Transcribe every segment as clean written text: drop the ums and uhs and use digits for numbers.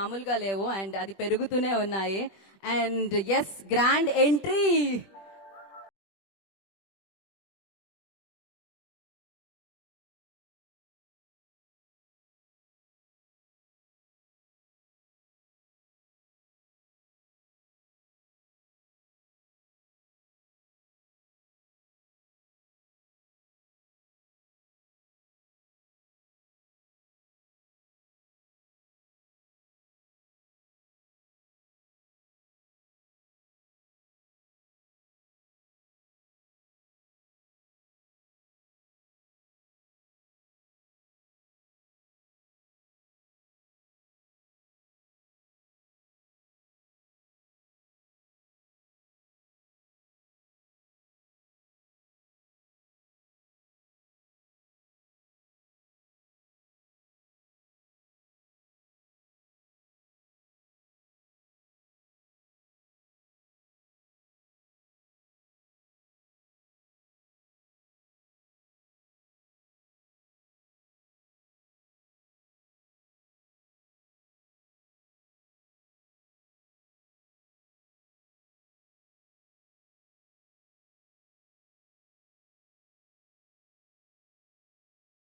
మామూలుగా లేవు అండ్ అది పెరుగుతూనే ఉన్నాయి. And yes, grand entry.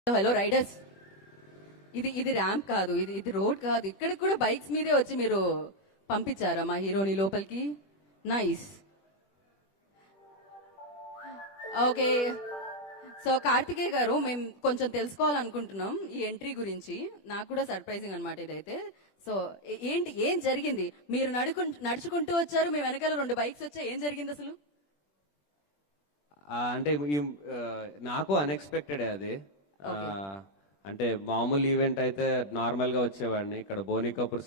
Hello riders, ఇది ఇది ర్యాంప్ కాదు, ఇది ఇది రోడ్ కాదు. ఇక్కడికి కూడా బైక్స్ మీదే వచ్చి మీరు పంపించారా మా హీరోని లోపలికి? నైస్. ఓకే, సో కార్తికేయ గారు, మేము కొంచెం తెలుసుకోవాలనుకుంటున్నాం ఈ ఎంట్రీ గురించి. నాకు కూడా సర్ప్రైజింగ్ అనమాట ఇదైతే. సో ఏంటి, ఏం జరిగింది? మీరు నడుచుకుంటూ వచ్చారు, మీ వెనకాల 2 బైక్స్ వచ్చాయి, ఏం జరిగింది అసలు? అంటే నాకు అన్ఎక్స్పెక్టెడ్ అది. అంటే మామూలు ఈవెంట్ అయితే నార్మల్ గా వచ్చేవాడిని. ఇక్కడ బోనీ కపూర్